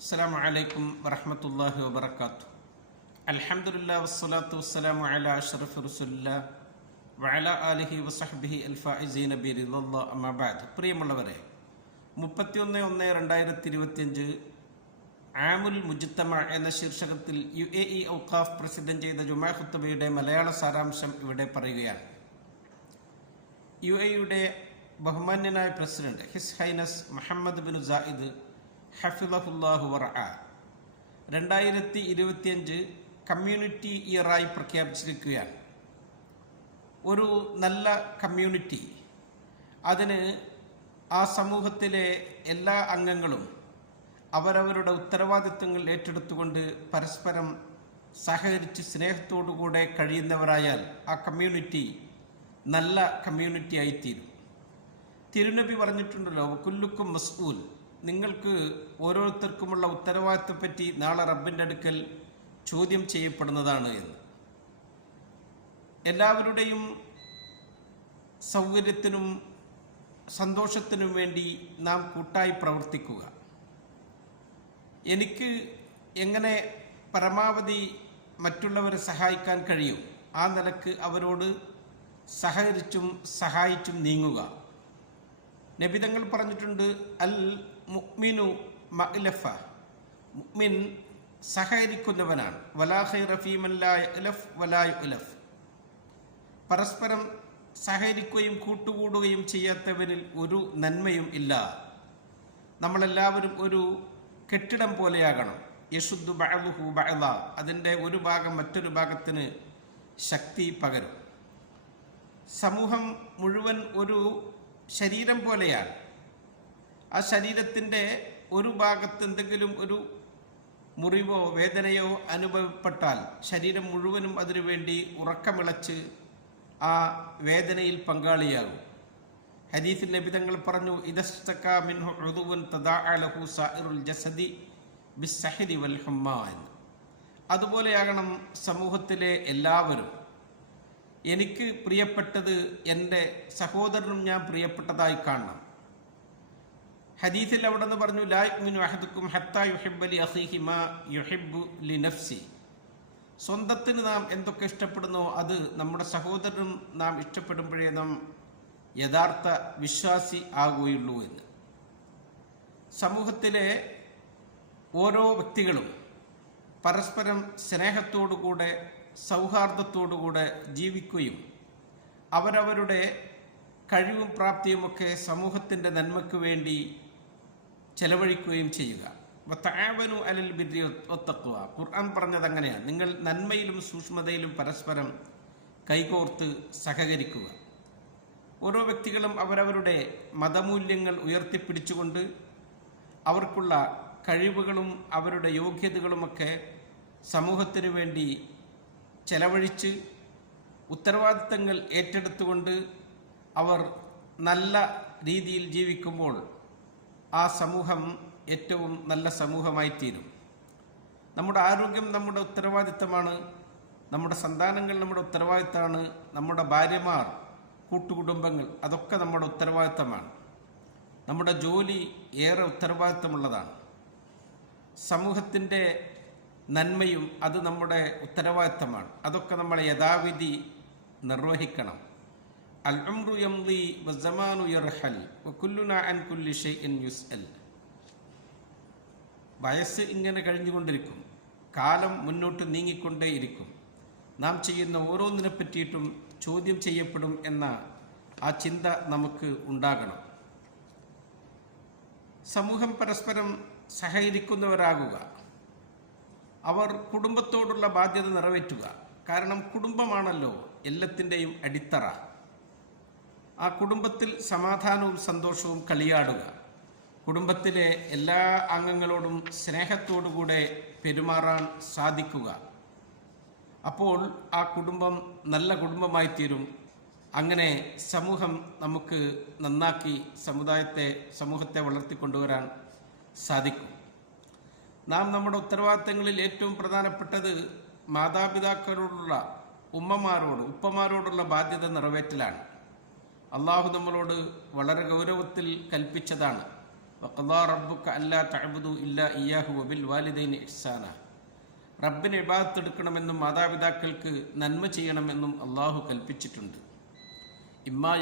അസ്സലാമു അലൈക്കും വറഹ്മത്തുള്ളാഹി വബറകാതുഹു. അൽഹംദുലില്ലാഹി വസ്സലാത്തു വസ്സലാമു അലാ അഷ്റഫി റസൂലില്ലാഹി വഅലാ ആലിഹി വസഹ്ബിഹി അൽ ഫായിസീന ബിറിദല്ലാഹി അമ്മാ ബഅദ്. പ്രിയമുള്ളവരെ, 31/1/2025 ആമുൽ മുജ്തമ എന്ന ശീർഷകത്തിൽ UAE ഔഖാഫ് പ്രസിദ്ധം ചെയ്ത ജുമാ ഖുത്ബയുടെ മലയാള സാരാംശം ഇവിടെ പറയുകയാണ്. UAEയുടെ ബഹുമാന്യനായ president his highness Mohamed bin Zayed ഹഫിളഹുല്ലാഹു വറഅ 2025 കമ്മ്യൂണിറ്റി ഇയറായി പ്രഖ്യാപിച്ചിരിക്കുകയാണ്. ഒരു നല്ല കമ്മ്യൂണിറ്റി, അതിന് ആ സമൂഹത്തിലെ എല്ലാ അംഗങ്ങളും അവരവരുടെ ഉത്തരവാദിത്വങ്ങൾ ഏറ്റെടുത്തുകൊണ്ട് പരസ്പരം സഹകരിച്ച് സ്നേഹത്തോടുകൂടെ കഴിയുന്നവരായാൽ ആ കമ്മ്യൂണിറ്റി നല്ല കമ്മ്യൂണിറ്റി ആയിത്തീരും. തിരുനബി പറഞ്ഞിട്ടുണ്ടല്ലോ, കുല്ലുക്കും മസ്ഊൽ, നിങ്ങൾക്ക് ഓരോരുത്തർക്കുമുള്ള ഉത്തരവാദിത്വത്തെപ്പറ്റി നാളെ റബ്ബിൻ്റെ അടുക്കൽ ചോദ്യം ചെയ്യപ്പെടുന്നതാണ് എന്ന്. എല്ലാവരുടെയും സൗകര്യത്തിനും സന്തോഷത്തിനും വേണ്ടി നാം കൂട്ടായി പ്രവർത്തിക്കുക. എനിക്ക് എങ്ങനെ പരമാവധി മറ്റുള്ളവരെ സഹായിക്കാൻ കഴിയും, ആ നിലക്ക് അവരോട് സഹകരിച്ചും സഹായിച്ചും നീങ്ങുക. നബിതങ്ങൾ പറഞ്ഞിട്ടുണ്ട്, അൽ മുഅ്മിനു മഅ്ലഫ, മുഅ്മിൻ സഹകരിക്കുന്നവനാണ്. വലാ ഖൈറ ഫീ മൻ ലാ യഅലഫ് വലാ യുഅലഫ്, പരസ്പരം സഹകരിക്കുകയും കൂട്ടുകൂടുകയും ചെയ്യാത്തവരിൽ ഒരു നന്മയും ഇല്ല. നമ്മളെല്ലാവരും ഒരു കെട്ടിടം പോലെയാകണം. യശുദ്ദു ബഅദുഹു ബഅദ, അതിൻ്റെ ഒരു ഭാഗം മറ്റൊരു ഭാഗത്തിന് ശക്തി പകരും. സമൂഹം മുഴുവൻ ഒരു ശരീരം പോലെയാണ്. ആ ശരീരത്തിൻ്റെ ഒരു ഭാഗത്ത് എന്തെങ്കിലും ഒരു മുറിവോ വേദനയോ അനുഭവപ്പെട്ടാൽ ശരീരം മുഴുവനും അതിനുവേണ്ടി ഉറക്കമിളച്ച് ആ വേദനയിൽ പങ്കാളിയാകും. ഹദീസിൽ നബിതങ്ങൾ പറഞ്ഞു, ഇദസ്തകാ മിൻഹു ഉദുവൻ തദാഅ ലഹു സായിറുൽ ജസദി ബിസ്സഹരി വൽ ഹുമ്മാ എന്ന്. അതുപോലെയാകണം സമൂഹത്തിലെ എല്ലാവരും. എനിക്ക് പ്രിയപ്പെട്ടത് എൻ്റെ സഹോദരനും ഞാൻ പ്രിയപ്പെട്ടതായി കാണണം. ഹദീസിൽ അവിടെ നിന്ന് പറഞ്ഞു, ലാ യുഅ്മിനു അഹദുക്കും ഹത്താ യുഹിബ്ബ ലി അഖീഹി മാ യുഹിബ്ബു ലി നഫ്സി, സ്വന്തത്തിന് നാം എന്തൊക്കെ ഇഷ്ടപ്പെടുന്നോ അത് നമ്മുടെ സഹോദരനും നാം ഇഷ്ടപ്പെടുമ്പോഴേ നാം യഥാർത്ഥ വിശ്വാസി ആകുകയുള്ളൂ എന്ന്. സമൂഹത്തിലെ ഓരോ വ്യക്തികളും പരസ്പരം സ്നേഹത്തോടുകൂടെ സൗഹാർദ്ദത്തോടുകൂടെ ജീവിക്കുകയും അവരവരുടെ കഴിവും പ്രാപ്തിയുമൊക്കെ സമൂഹത്തിൻ്റെ നന്മയ്ക്ക് വേണ്ടി ചെലവഴിക്കുകയും ചെയ്യുക. വതആവനു അലൽ ബിർരി വത്തഖ്വ, ഖുർആൻ പറഞ്ഞത് അങ്ങനെയാണ്, നിങ്ങൾ നന്മയിലും സൂക്ഷ്മതയിലും പരസ്പരം കൈകോർത്ത് സഹകരിക്കുക. ഓരോ വ്യക്തികളും അവരവരുടെ മതമൂല്യങ്ങൾ ഉയർത്തിപ്പിടിച്ചുകൊണ്ട് അവർക്കുള്ള കഴിവുകളും അവരുടെ യോഗ്യതകളുമൊക്കെ സമൂഹത്തിനു വേണ്ടി ചെലവഴിച്ച് ഉത്തരവാദിത്തങ്ങൾ ഏറ്റെടുത്തുകൊണ്ട് അവർ നല്ല രീതിയിൽ ജീവിക്കുമ്പോൾ ആ സമൂഹം ഏറ്റവും നല്ല സമൂഹമായി തീരും. നമ്മുടെ ആരോഗ്യം നമ്മുടെ ഉത്തരവാദിത്തമാണ്, നമ്മുടെ സന്താനങ്ങൾ നമ്മുടെ ഉത്തരവാദിത്തമാണ്, നമ്മുടെ ഭാര്യമാർ, കൂട്ടുകുടുംബങ്ങൾ, അതൊക്കെ നമ്മുടെ ഉത്തരവാദിത്തമാണ്. നമ്മുടെ ജോലി ഏറെ ഉത്തരവാദിത്തമുള്ളതാണ്. സമൂഹത്തിൻ്റെ നന്മയും അത് നമ്മുടെ ഉത്തരവാദിത്തമാണ്. അതൊക്കെ നമ്മൾ യഥാവിധി നിർവഹിക്കണം. അൽ ഉംറു യംളി വസ്സമാനു യർഹൽ വകുല്ലുനാ അൻ കുല്ലി ഷൈഇൻ യുസ്അൽ, വയസ്സ് ഇങ്ങനെ കഴിഞ്ഞുകൊണ്ടിരിക്കും, കാലം മുന്നോട്ട് നീങ്ങിക്കൊണ്ടേയിരിക്കും, നാം ചെയ്യുന്ന ഓരോന്നിനെ പറ്റിയിട്ടും ചോദ്യം ചെയ്യപ്പെടും എന്ന ആ ചിന്ത നമുക്ക് ഉണ്ടാകണം. സമൂഹം പരസ്പരം സഹകരിക്കുന്നവരാകുക. അവർ കുടുംബത്തോടുള്ള ബാധ്യത നിറവേറ്റുക. കാരണം കുടുംബമാണല്ലോ എല്ലാത്തിൻ്റെയും അടിത്തറ. ആ കുടുംബത്തിൽ സമാധാനവും സന്തോഷവും കളിയാടുക. കുടുംബത്തിലെ എല്ലാ അംഗങ്ങളോടും സ്നേഹത്തോടുകൂടെ പെരുമാറാൻ സാധിക്കുക. അപ്പോൾ ആ കുടുംബം നല്ല കുടുംബമായി തീരും. അങ്ങനെ സമൂഹം നമുക്ക് നന്നാക്കി സമൂഹത്തെ വളർത്തിക്കൊണ്ടുവരാൻ സാധിക്കും. നാം നമ്മുടെ ഉത്തരവാദിത്തങ്ങളിൽ ഏറ്റവും പ്രധാനപ്പെട്ടത് മാതാപിതാക്കളോടുള്ള ഉപ്പമാരോടുള്ള ബാധ്യത നിറവേറ്റലാണ്. അള്ളാഹു നമ്മളോട് വളരെ ഗൗരവത്തിൽ കൽപ്പിച്ചതാണ്. വഖദാ റബ്ബുക അല്ലാ തഅബുദു ഇല്ലാ ഇയ്യാഹു വബിൽ വാലിദൈനി ഇഹ്സാന. റബ്ബിനെ ഇബാദത്ത് എടുക്കണമെന്നും മാതാപിതാക്കൾക്ക് നന്മ ചെയ്യണമെന്നും അള്ളാഹു കൽപ്പിച്ചിട്ടുണ്ട്. ഇമ്മാ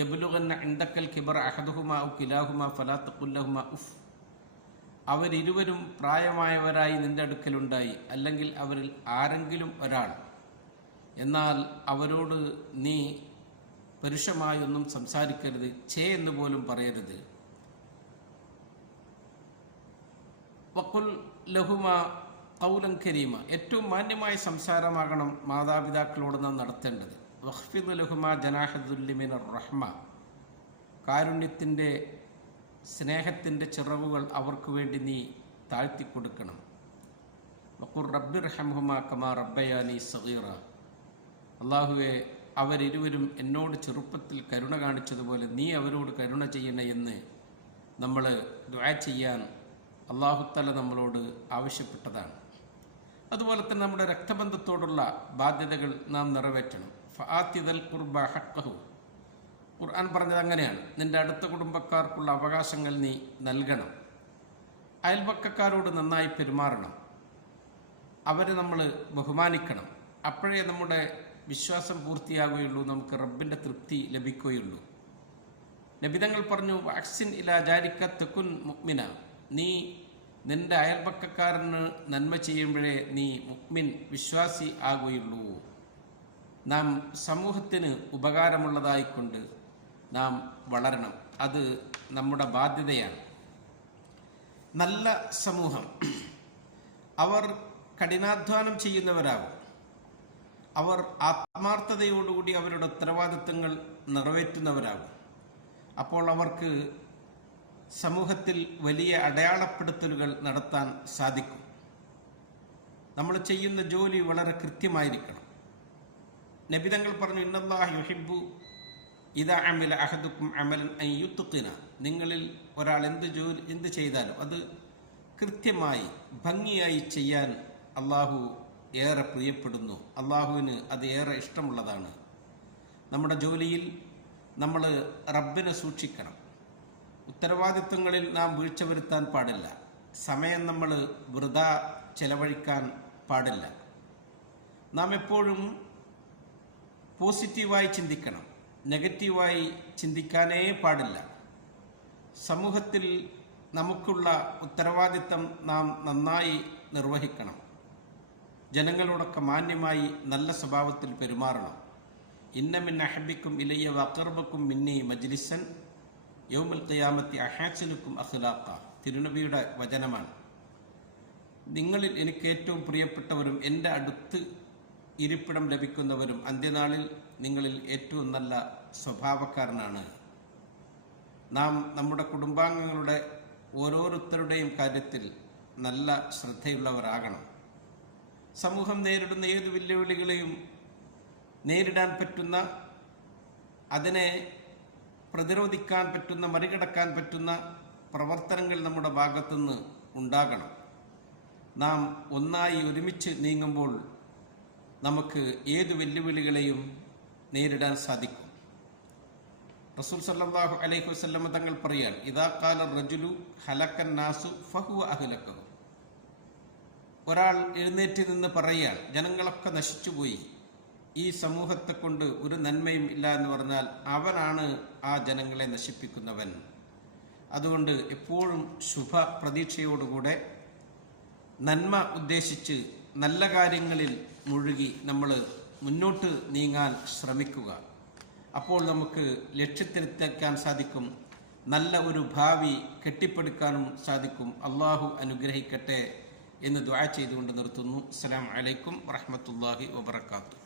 യബ്ലുഗന്ന ഇൻദക്കൽ കിബറ അഹദുഹുമാ ഔ കിലാഹുമാ ഫലാ തഖുൽ ലഹുമാ ഉഫ്. അവരിരുവരും പ്രായമായവരായി നിന്റെ അടുക്കലുണ്ടായി, അല്ലെങ്കിൽ അവരിൽ ആരെങ്കിലും ഒരാൾ, എന്നാൽ അവരോട് നീ പരുഷമായൊന്നും സംസാരിക്കരുത്, ഛേ എന്ന് പോലും പറയരുത്. വഖുൽ ലഹുമാ ഖൗലൻ കരീമ. ഏറ്റവും മാന്യമായ സംസാരമാകണം മാതാപിതാക്കളോട് നാം നടത്തേണ്ടത്. വഖ്ഫിദ് ലഹുമാ ജനാഹദുല്ലി മിനർ റഹ്മ. കാരുണ്യത്തിൻ്റെ, സ്നേഹത്തിൻ്റെ ചിറവുകൾ അവർക്ക് വേണ്ടി നീ താഴ്ത്തിക്കൊടുക്കണം. വഖുർ റബ്ബിർഹംഹുമാ കമാ റബ്ബയാനി സഗീറ. അല്ലാഹുവേ, അവരിരുവരും എന്നോട് ചെറുപ്പത്തിൽ കരുണ കാണിച്ചതുപോലെ നീ അവരോട് കരുണ ചെയ്യണേ എന്ന് നമ്മൾ ദുആ ചെയ്യാൻ അല്ലാഹുത്തആല നമ്മളോട് ആവശ്യപ്പെട്ടതാണ്. അതുപോലെ തന്നെ നമ്മുടെ രക്തബന്ധത്തോടുള്ള ബാധ്യതകൾ നാം നിറവേറ്റണം. ഫആതിദൽ ഖുർബ ഹഖ്ഖഹു. ഖുർആൻ പറഞ്ഞത് അങ്ങനെയാണ്, നിന്റെ അടുത്ത കുടുംബക്കാർക്കുള്ള അവകാശങ്ങൾ നീ നൽകണം. അയൽപക്കക്കാരോട് നന്നായി പെരുമാറണം, അവരെ നമ്മൾ ബഹുമാനിക്കണം. അപ്പോഴേ നമ്മുടെ വിശ്വാസം പൂർത്തിയാകുകയുള്ളൂ, നമുക്ക് റബ്ബിൻ്റെ തൃപ്തി ലഭിക്കുകയുള്ളൂ. നബിതങ്ങൾ പറഞ്ഞു, വഅഹ്സിൻ ഇലാ ജാരിക തകുൻ മുഅ്മിന. നീ നിന്റെ അയൽപക്കക്കാരന് നന്മ ചെയ്യുമ്പോഴേ നീ മുഅ്മിൻ, വിശ്വാസി ആകുകയുള്ളൂ. നാം സമൂഹത്തിന് ഉപകാരമുള്ളതായിക്കൊണ്ട് നാം വളരണം, അത് നമ്മുടെ ബാധ്യതയാണ്. നല്ല സമൂഹം, അവർ കഠിനാധ്വാനം ചെയ്യുന്നവരാകും, അവർ ആത്മാർത്ഥതയോടുകൂടി അവരുടെ ഉത്തരവാദിത്തങ്ങൾ നിറവേറ്റുന്നവരാകും. അപ്പോൾ അവർക്ക് സമൂഹത്തിൽ വലിയ അടയാളപ്പെടുത്തലുകൾ നടത്താൻ സാധിക്കും. നമ്മൾ ചെയ്യുന്ന ജോലി വളരെ കൃത്യമായിരിക്കണം. നബിതങ്ങൾ പറഞ്ഞു, ഇന്നല്ലാഹ യുഹിബ്ബു ഇദാ അമില അഹദുക്കും അമലൻ അൻ യുത്ഖിന. നിങ്ങളിൽ ഒരാൾ എന്ത് ചെയ്താലും അത് കൃത്യമായി ഭംഗിയായി ചെയ്യാൻ അള്ളാഹു ഏറെ പ്രിയപ്പെടുന്നു. അള്ളാഹുവിന് അത് ഏറെ ഇഷ്ടമുള്ളതാണ്. നമ്മുടെ ജോലിയിൽ നമ്മൾ റബ്ബിനെ സൂക്ഷിക്കണം. ഉത്തരവാദിത്വങ്ങളിൽ നാം വീഴ്ച വരുത്താൻ പാടില്ല. സമയം നമ്മൾ വൃഥാ ചെലവഴിക്കാൻ പാടില്ല. നാം എപ്പോഴും പോസിറ്റീവായി ചിന്തിക്കണം, നെഗറ്റീവായി ചിന്തിക്കാനേ പാടില്ല. സമൂഹത്തിൽ നമുക്കുള്ള ഉത്തരവാദിത്തം നാം നന്നായി നിർവഹിക്കണം. ജനങ്ങളോടൊക്കെ മാന്യമായി നല്ല സ്വഭാവത്തിൽ പെരുമാറണം. ഇന്ന മിൻ അഹബ്ബിക്കും ഇലയ്യ വഖർബക്കും മിന്നി മജ്ലിസൻ യൗമുൽ ഖിയാമത്തി അഹാസിനുക്കും അഖ്ലാഖ. തിരുനബിയുടെ വചനമാണ്. നിങ്ങളിൽ എനിക്ക് ഏറ്റവും പ്രിയപ്പെട്ടവരും എൻ്റെ അടുത്ത് ഇരിപ്പിടം ലഭിക്കുന്നവരും അന്ത്യനാളിൽ നിങ്ങളിൽ ഏറ്റവും നല്ല സ്വഭാവക്കാരനാണ്. നാം നമ്മുടെ കുടുംബാംഗങ്ങളുടെ ഓരോരുത്തരുടെയും കാര്യത്തിൽ നല്ല ശ്രദ്ധയുള്ളവരാകണം. സമൂഹം നേരിടുന്ന ഏത് വെല്ലുവിളികളെയും നേരിടാൻ പറ്റുന്ന, അതിനെ പ്രതിരോധിക്കാൻ പറ്റുന്ന, മറികടക്കാൻ പറ്റുന്ന പ്രവർത്തനങ്ങൾ നമ്മുടെ ഭാഗത്തുനിന്ന് ഉണ്ടാകണം. നാം ഒന്നായി ഒരുമിച്ച് നീങ്ങുമ്പോൾ നമുക്ക് ഏത് വെല്ലുവിളികളെയും നേരിടാൻ സാധിക്കും. റസൂൽ സല്ലല്ലാഹു അലൈഹി വസല്ലം തങ്ങൾ പറയാൻ, ഇദാ ഖാല റജുലു ഹലക്കൻ നാസു ഫഹുവ അഹ്ലകഹു. ഒരാൾ എഴുന്നേറ്റ് നിന്ന് പറയാൻ, ജനങ്ങളൊക്കെ നശിച്ചുപോയി, ഈ സമൂഹത്തെ കൊണ്ട് ഒരു നന്മയും ഇല്ല എന്ന് പറഞ്ഞാൽ അവനാണ് ആ ജനങ്ങളെ നശിപ്പിക്കുന്നവൻ. അതുകൊണ്ട് എപ്പോഴും ശുഭ പ്രതീക്ഷയോടുകൂടെ നന്മ ഉദ്ദേശിച്ച് നല്ല കാര്യങ്ങളിൽ മുഴുകി നമ്മൾ മുന്നോട്ട് നീങ്ങാൻ ശ്രമിക്കുക. അപ്പോൾ നമുക്ക് ലക്ഷ്യത്തിലെത്തിക്കാൻ സാധിക്കും, നല്ല ഒരു ഭാവി കെട്ടിപ്പടുക്കാനും സാധിക്കും. അള്ളാഹു അനുഗ്രഹിക്കട്ടെ എന്ന് ദുആ ചെയ്തുകൊണ്ട് നിർത്തുന്നു. അസ്സലാമു അലൈക്കും വറഹ്മത്തുള്ളാഹി വബറകാതുഹു.